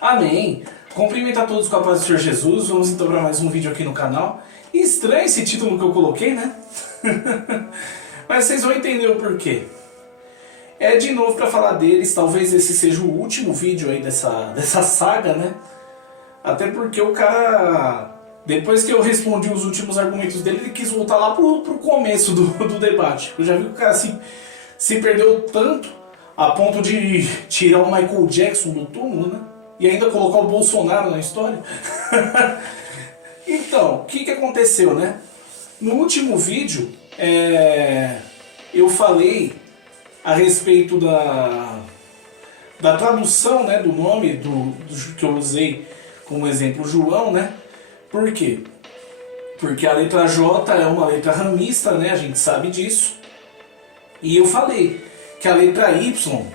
Amém! Cumprimentar a todos com a paz do Senhor Jesus. Vamos então para mais um vídeo aqui no canal. Estranho esse título que eu coloquei, né? Mas vocês vão entender o porquê. É de novo para falar deles. Talvez esse seja o último vídeo aí dessa saga, né? Até porque o cara, depois que eu respondi os últimos argumentos dele, ele quis voltar lá pro começo do debate. Eu já vi que o cara se perdeu tanto a ponto de tirar o Michael Jackson do túmulo, né? E ainda colocar o Bolsonaro na história. Então, o que aconteceu, né? No último vídeo, eu falei a respeito da tradução, né, do nome que eu usei como exemplo João, né? Por quê? Porque a letra J é uma letra ramista, né? A gente sabe disso. E eu falei que a letra Y,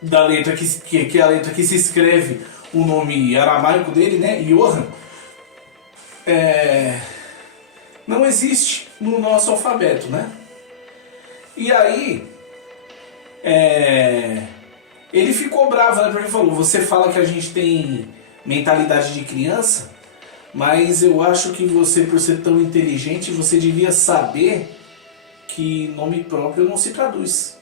da letra que é a letra que se escreve o nome aramaico dele, né, Johan, não existe no nosso alfabeto, né? E aí ele ficou bravo, né, porque falou: você fala que a gente tem mentalidade de criança, mas eu acho que você, por ser tão inteligente, você devia saber que nome próprio não se traduz.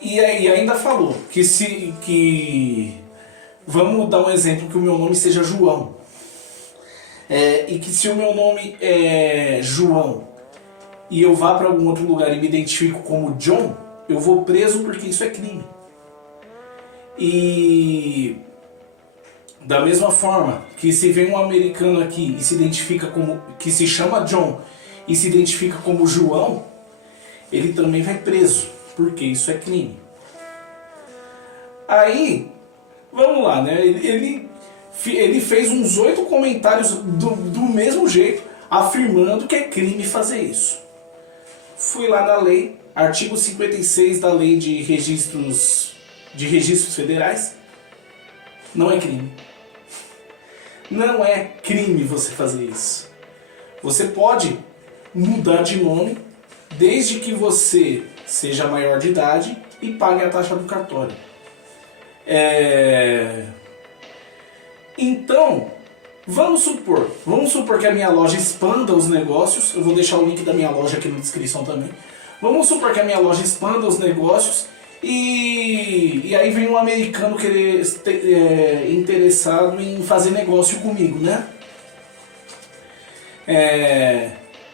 E aí ainda falou que vamos dar um exemplo, que o meu nome seja João, e que se o meu nome é João e eu vá para algum outro lugar e me identifico como John, eu vou preso porque isso é crime. E da mesma forma que se vem um americano aqui e se identifica como, que se chama John e se identifica como João, ele também vai preso, porque isso é crime. Aí, vamos lá, né? Ele fez uns 8 comentários do mesmo jeito, afirmando que é crime fazer isso. Fui lá na lei, artigo 56 da lei de registros federais. Não é crime. Não é crime você fazer isso. Você pode mudar de nome desde que você seja maior de idade e pague a taxa do cartório. Então, vamos supor que a minha loja expanda os negócios. Eu vou deixar o link da minha loja aqui na descrição também. Vamos supor que a minha loja expanda os negócios e aí vem um americano interessado em fazer negócio comigo, né?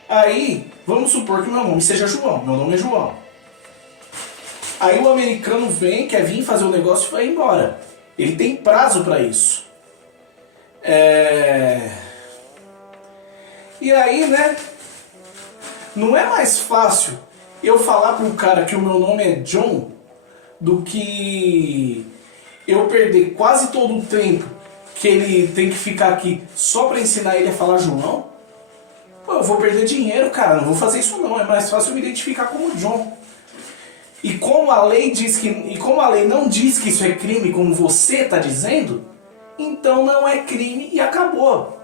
Aí, vamos supor que meu nome seja João. Meu nome é João. Aí o americano quer vir fazer o negócio e vai embora. Ele tem prazo para isso. E aí, né? Não é mais fácil eu falar para um cara que o meu nome é John do que eu perder quase todo o tempo que ele tem que ficar aqui só para ensinar ele a falar João? Pô, eu vou perder dinheiro, cara. Não vou fazer isso não. É mais fácil eu me identificar como John. E como a lei não diz que isso é crime, como você está dizendo, então não é crime e acabou.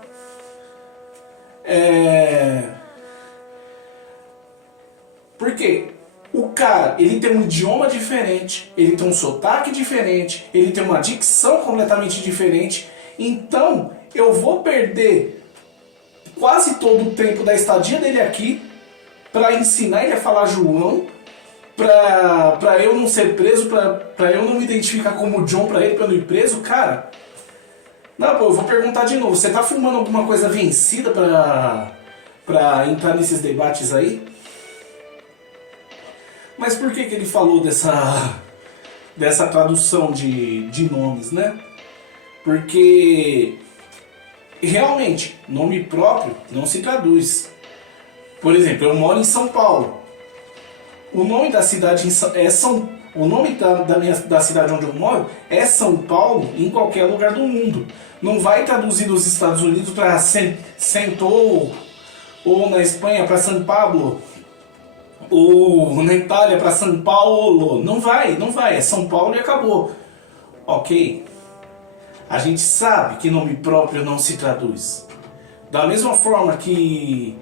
Porque o cara, ele tem um idioma diferente, ele tem um sotaque diferente, ele tem uma dicção completamente diferente. Então eu vou perder quase todo o tempo da estadia dele aqui para ensinar ele a falar João, para eu não ser preso, para eu não me identificar como John para ele, para eu não ir preso, cara. Não, pô, eu vou perguntar de novo. Você tá filmando alguma coisa vencida para entrar nesses debates aí? Mas por que ele falou dessa tradução de nomes, né? Porque realmente, nome próprio não se traduz. Por exemplo, eu moro em São Paulo. O nome da cidade o nome da cidade onde eu moro é São Paulo em qualquer lugar do mundo. Não vai traduzir nos Estados Unidos para Sentou, ou na Espanha para São Paulo, ou na Itália para São Paulo. Não vai. É São Paulo e acabou. Ok. A gente sabe que nome próprio não se traduz. Da mesma forma que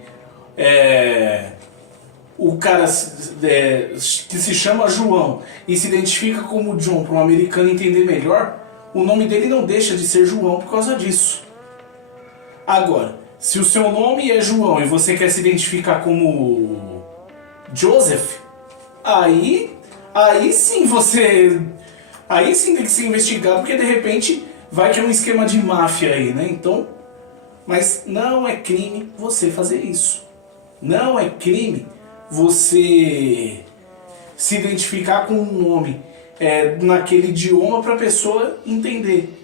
o cara que se chama João e se identifica como John para um americano entender melhor, o nome dele não deixa de ser João por causa disso. Agora, se o seu nome é João e você quer se identificar como Joseph, aí sim aí sim tem que ser investigado, porque de repente vai que é um esquema de máfia aí, né? Então, mas não é crime você fazer isso. Não é crime você se identificar com um nome naquele idioma para a pessoa entender.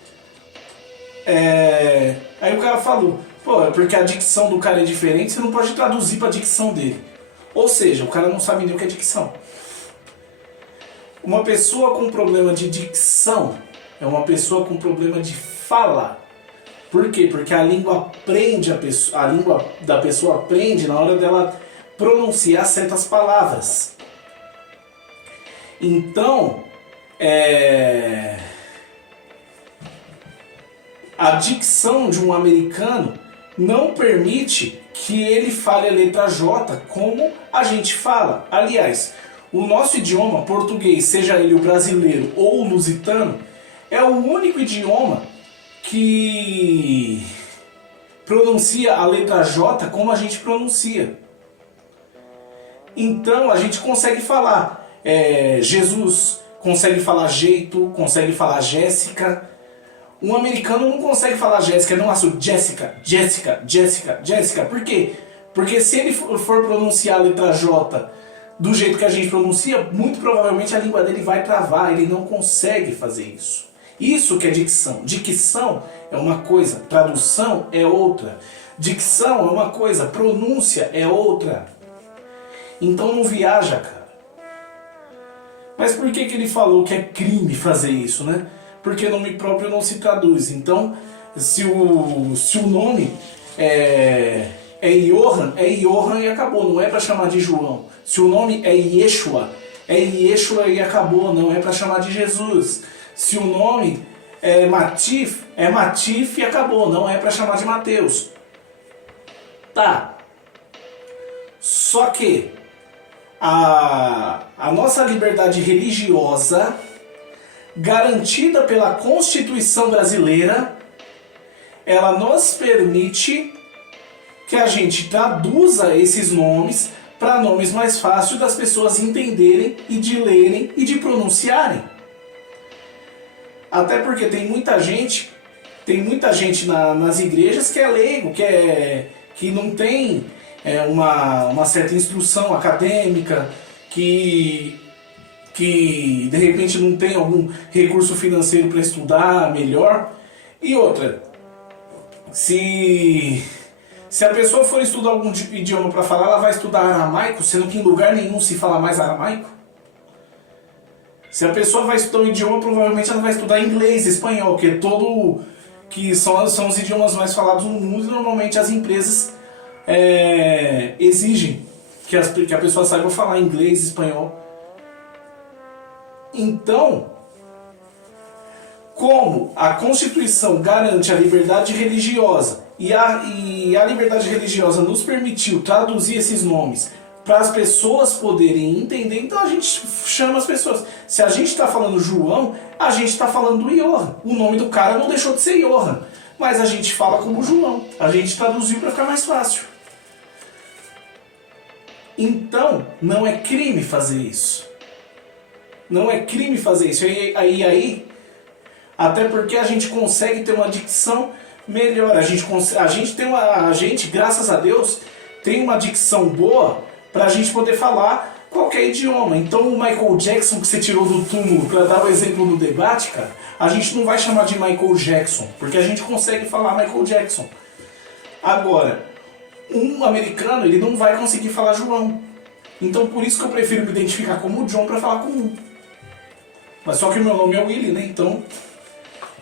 Aí o cara falou, pô, é porque a dicção do cara é diferente, você não pode traduzir para a dicção dele. Ou seja, o cara não sabe nem o que é dicção. Uma pessoa com problema de dicção é uma pessoa com problema de fala. Por quê? Porque a língua aprende, a língua da pessoa aprende na hora dela pronunciar certas palavras. Então, a dicção de um americano não permite que ele fale a letra J como a gente fala. Aliás, o nosso idioma português, seja ele o brasileiro ou o lusitano, é o único idioma que pronuncia a letra J como a gente pronuncia. Então a gente consegue falar Jesus, consegue falar jeito, consegue falar Jéssica. Um americano não consegue falar Jéssica, não acho Jéssica, Jéssica, Jéssica, Jéssica. Por quê? Porque se ele for pronunciar a letra J do jeito que a gente pronuncia, muito provavelmente a língua dele vai travar, ele não consegue fazer isso. Isso que é dicção. Dicção é uma coisa, tradução é outra. Dicção é uma coisa, pronúncia é outra. Então não viaja, cara. Mas por que ele falou que é crime fazer isso, né? Porque nome próprio não se traduz. Então, se o nome é Johan e acabou, não é para chamar de João. Se o nome é Yeshua e acabou, não é para chamar de Jesus. Se o nome é Matif e acabou, não é para chamar de Mateus. Tá. Só que a nossa liberdade religiosa, garantida pela Constituição brasileira, ela nos permite que a gente traduza esses nomes para nomes mais fáceis das pessoas entenderem e de lerem e de pronunciarem. Até porque tem muita gente nas igrejas que é leigo, que não tem uma certa instrução acadêmica, que de repente não tem algum recurso financeiro para estudar melhor. E outra, se a pessoa for estudar algum idioma para falar, ela vai estudar aramaico, sendo que em lugar nenhum se fala mais aramaico. Se a pessoa vai estudar um idioma, provavelmente ela vai estudar inglês, espanhol, que são os idiomas mais falados no mundo, e normalmente as empresas exigem que a pessoa saiba falar inglês, espanhol. Então, como a Constituição garante a liberdade religiosa e a liberdade religiosa nos permitiu traduzir esses nomes para as pessoas poderem entender, então a gente chama as pessoas. Se a gente está falando João, a gente está falando do Johan. O nome do cara não deixou de ser Johan, mas a gente fala como João. A gente traduziu para ficar mais fácil. Então, não é crime fazer isso. Não é crime fazer isso. Aí, até porque a gente consegue ter uma dicção melhor. A gente, graças a Deus, tem uma dicção boa para a gente poder falar qualquer idioma. Então o Michael Jackson que você tirou do túmulo para dar o exemplo no debate, cara, a gente não vai chamar de Michael Jackson, porque a gente consegue falar Michael Jackson. Agora, um americano, ele não vai conseguir falar João. Então por isso que eu prefiro me identificar como John para falar com um. Mas só que o meu nome é Willy, né? Então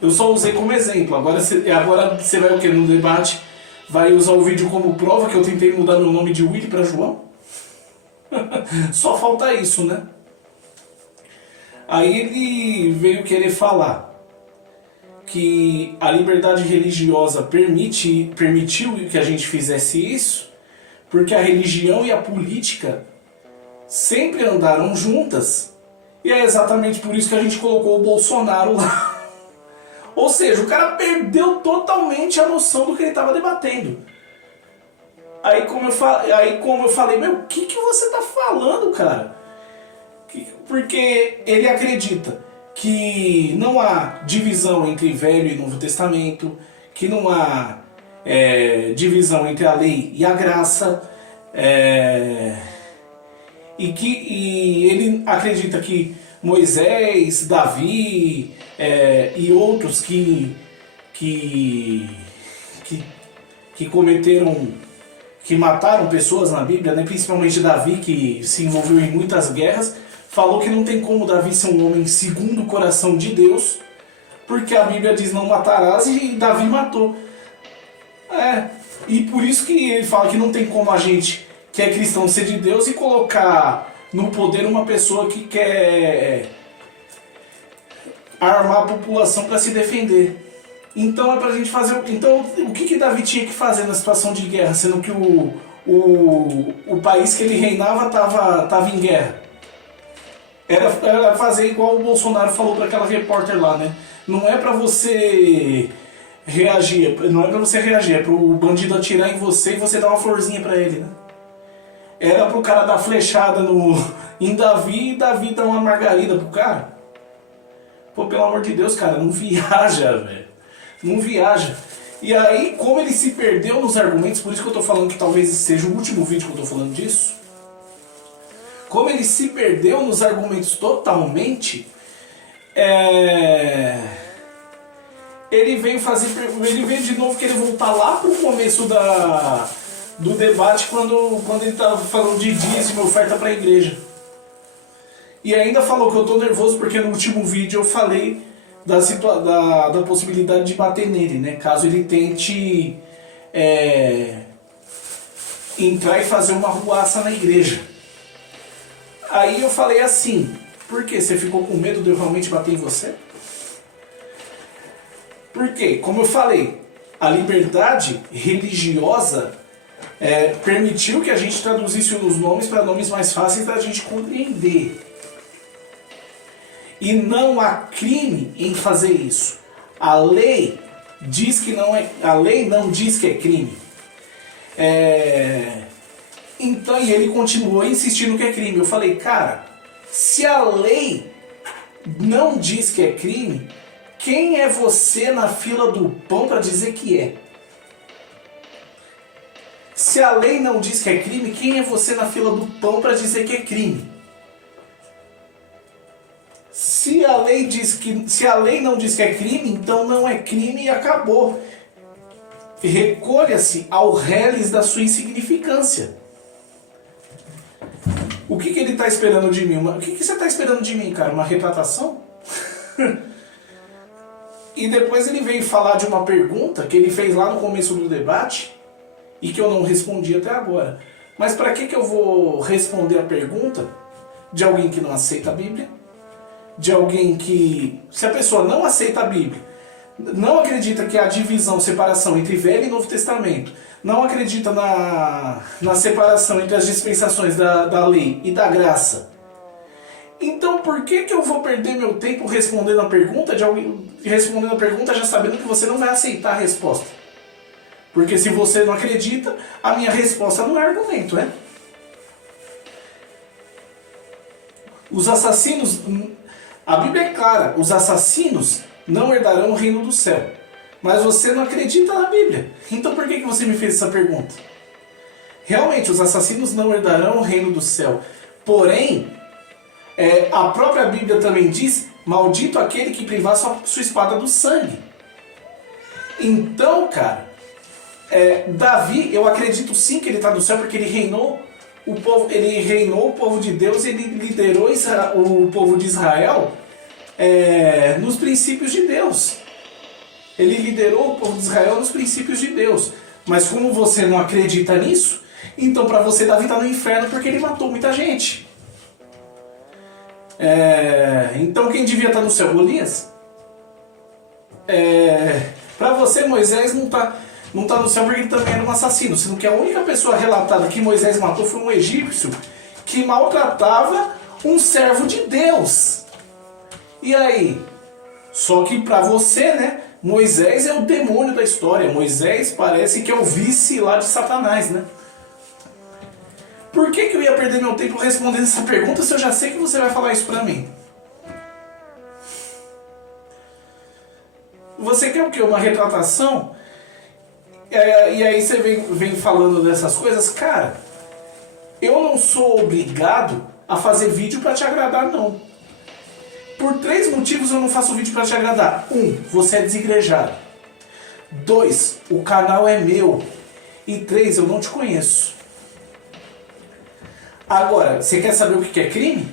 eu só usei como exemplo. Agora você vai o que? No debate vai usar o vídeo como prova que eu tentei mudar meu nome de Willy para João? Só falta isso, né? Aí ele veio querer falar que a liberdade religiosa permitiu que a gente fizesse isso, porque a religião e a política sempre andaram juntas. E é exatamente por isso que a gente colocou o Bolsonaro lá. Ou seja, o cara perdeu totalmente a noção do que ele estava debatendo. Aí como eu falei, meu, o que você tá falando, cara? Porque ele acredita que não há divisão entre Velho e Novo Testamento, que não há divisão entre a lei e a graça, e ele acredita que Moisés, Davi e outros que cometeram, que mataram pessoas na Bíblia, né? Principalmente Davi, que se envolveu em muitas guerras, falou que não tem como Davi ser um homem segundo o coração de Deus, porque a Bíblia diz não matarás e Davi matou. E por isso que ele fala que não tem como a gente, que é cristão, ser de Deus e colocar no poder uma pessoa que quer armar a população para se defender. Então é pra gente fazer. Então o que Davi tinha que fazer na situação de guerra, sendo que o país que ele reinava tava em guerra? Era fazer igual o Bolsonaro falou para aquela repórter lá, né? Não é pra você reagir, é pro bandido atirar em você e você dar uma florzinha pra ele, né? Era pro cara dar flechada em Davi e Davi dar uma margarida pro cara. Pô, pelo amor de Deus, cara, não viaja, velho. Não viaja. E aí, como ele se perdeu nos argumentos, por isso que eu tô falando que talvez seja o último vídeo que eu tô falando disso. Como ele se perdeu nos argumentos totalmente, ele veio de novo querer voltar lá pro começo do debate, quando ele estava falando de dízimo e oferta para a igreja. E ainda falou que eu estou nervoso porque no último vídeo eu falei da possibilidade de bater nele, né? Caso ele tente entrar e fazer uma ruaça na igreja. Aí eu falei assim, por quê? Você ficou com medo de eu realmente bater em você? Porque, como eu falei, a liberdade religiosa permitiu que a gente traduzisse os nomes para nomes mais fáceis da gente compreender. E não há crime em fazer isso. A lei diz que não é. A lei não diz que é crime. Então, e ele continuou insistindo que é crime. Eu falei, cara, se a lei não diz que é crime, quem é você na fila do pão para dizer que é? Se a lei não diz que é crime, quem é você na fila do pão para dizer que é crime? Se a lei não diz que é crime, então não é crime e acabou. Recolha-se ao reles da sua insignificância. O que ele está esperando de mim? O que você está esperando de mim, cara? Uma retratação? E depois ele veio falar de uma pergunta que ele fez lá no começo do debate e que eu não respondi até agora. Mas para que eu vou responder a pergunta de alguém que não aceita a Bíblia? De alguém que, se a pessoa não aceita a Bíblia, não acredita que há divisão, separação entre Velho e Novo Testamento, não acredita na separação entre as dispensações da lei e da graça, então por que eu vou perder meu tempo respondendo a pergunta já sabendo que você não vai aceitar a resposta? Porque se você não acredita, a minha resposta não é argumento, né? Os assassinos, a Bíblia é clara, os assassinos não herdarão o reino do céu. Mas você não acredita na Bíblia. Então por que você me fez essa pergunta? Realmente, os assassinos não herdarão o reino do céu. Porém, a própria Bíblia também diz, maldito aquele que privar sua espada do sangue. Então, cara, Davi, eu acredito sim que ele está no céu, porque ele reinou o povo de Deus, ele liderou o povo de Israel nos princípios de Deus. Ele liderou o povo de Israel nos princípios de Deus. Mas como você não acredita nisso, então para você Davi está no inferno porque ele matou muita gente. Então quem devia estar no céu? Golias? Para você, Moisés não tá no céu porque ele também era um assassino, sendo que a única pessoa relatada que Moisés matou foi um egípcio que maltratava um servo de Deus. E aí? Só que para você, né, Moisés é o demônio da história. Moisés parece que é o vice lá de Satanás, né? Por que eu ia perder meu tempo respondendo essa pergunta se eu já sei que você vai falar isso pra mim? Você quer o quê? Uma retratação? E aí você vem falando dessas coisas? Cara, eu não sou obrigado a fazer vídeo pra te agradar, não. Por 3 motivos eu não faço vídeo pra te agradar. 1, você é desigrejado. 2, o canal é meu. E 3, eu não te conheço. Agora, você quer saber o que é crime?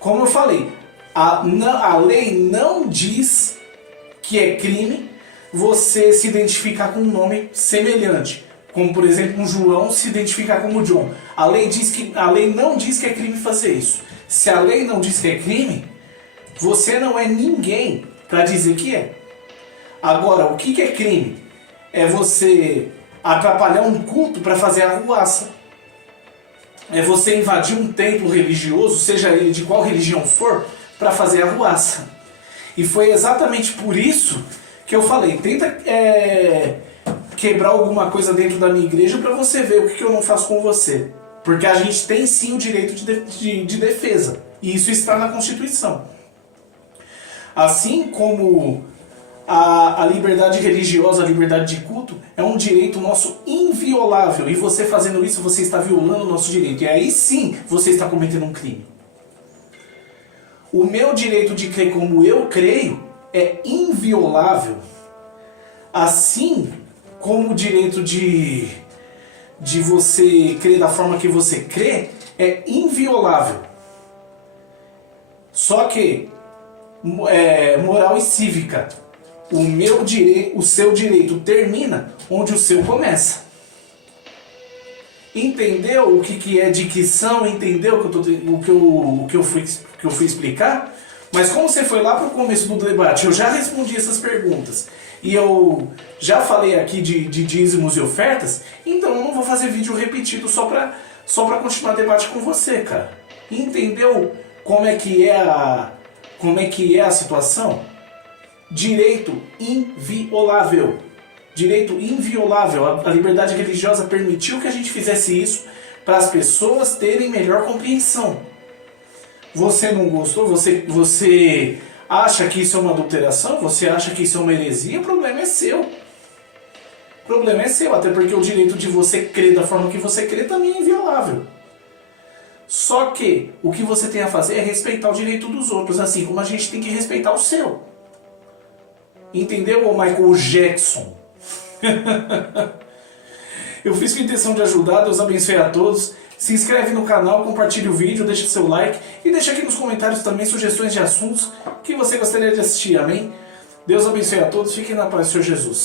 Como eu falei, a lei não diz que é crime você se identificar com um nome semelhante. Como, por exemplo, um João se identificar como John. A lei não diz que é crime fazer isso. Se a lei não diz que é crime, você não é ninguém para dizer que é. Agora, o que é crime? É você atrapalhar um culto para fazer arruaça. É você invadir um templo religioso, seja ele de qual religião for, para fazer arruaça. E foi exatamente por isso que eu falei, tenta quebrar alguma coisa dentro da minha igreja para você ver o que eu não faço com você. Porque a gente tem sim o direito de defesa. E isso está na Constituição. Assim como a liberdade religiosa, a liberdade de culto, é um direito nosso inviolável. E você fazendo isso, você está violando o nosso direito. E aí sim, você está cometendo um crime. O meu direito de crer como eu creio é inviolável. Assim como o direito de você crer da forma que você crê é inviolável. Só que, moral e cívica, o seu direito termina onde o seu começa. Entendeu o que é dicção? Entendeu o que eu fui explicar? Mas como você foi lá para o começo do debate, eu já respondi essas perguntas. E eu já falei aqui de dízimos e ofertas, então eu não vou fazer vídeo repetido só para continuar debate com você, cara. Entendeu como é que é a situação? Direito inviolável. Direito inviolável. A liberdade religiosa permitiu que a gente fizesse isso para as pessoas terem melhor compreensão. Você não gostou? Você acha que isso é uma adulteração? Você acha que isso é uma heresia? O problema é seu. O problema é seu, até porque o direito de você crer da forma que você crê também é inviolável. Só que o que você tem a fazer é respeitar o direito dos outros, assim como a gente tem que respeitar o seu. Entendeu, Michael Jackson? Eu fiz com a intenção de ajudar, Deus abençoe a todos. Se inscreve no canal, compartilhe o vídeo, deixa seu like e deixa aqui nos comentários também sugestões de assuntos que você gostaria de assistir, amém? Deus abençoe a todos, fiquem na paz do Senhor Jesus.